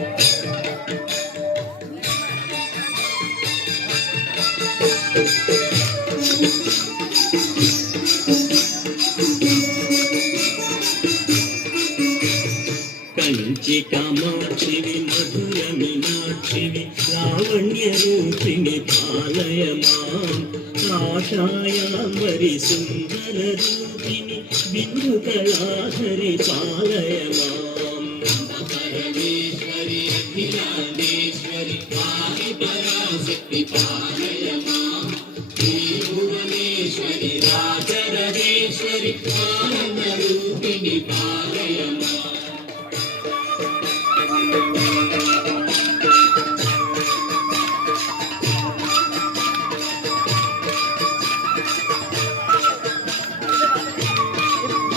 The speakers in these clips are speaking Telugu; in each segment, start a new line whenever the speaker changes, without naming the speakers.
కంచి కామాక్షివి మధుర మీనాక్షివి లావణ్య రూపిణి పాలయమాం. కాషాయాంబరి సుందర రూపిణి బిందు కళాధరి పాలయమాం. పరమేశ్వరి పరాశక్తి పాలయమాం భువనేశ్వరి రాజరాజేశ్వరి ఆనంద రూపిణి పాలయమాం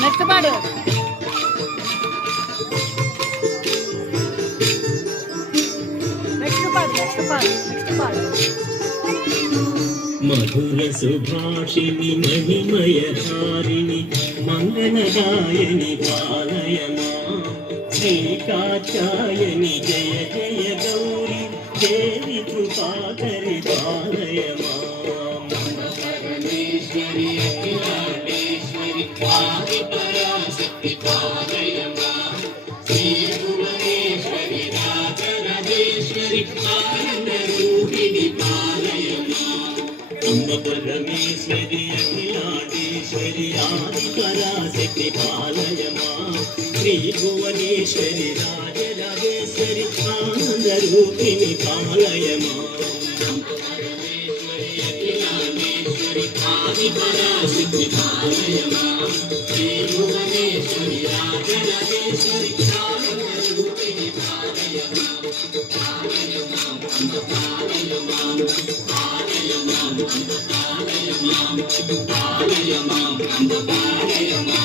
నెక్స్ట్ పాడు
మధుర సుభాషిణి మహిమయ మణిమయధారిణి మంగళదాయని పాలయమా? శ్రీకాచాయని జయ జయ గౌరి దేవి కృపాకరి పాలయమా? పరమేశ్వరి అఖిలాండేశ్వరి పాది పరాశక్తి పాలయమా? శ్రీ భువనేశ్వరి రాజరాజేశ్వరి ఆనంద రూపిణి పాలయమా అమ్మ పరమేశ్వరి అఖిలాండేశ్వరి ఆది పరాశక్తి పాలయమా శ్రీ భువనేశ్వరి రాజరాజేశ్వరి ఆనంద రూపిణి పాలయమా. పరమేశ్వరి అఖిలాండేశ్వరి ఆది పరాశక్తి పాలయమా శ్రీ భువనేశ్వరి రాజరాజేశ్వరి ఆనంద రూపిణి పాలయమా. పాలయమా అమ్మ పాలయమా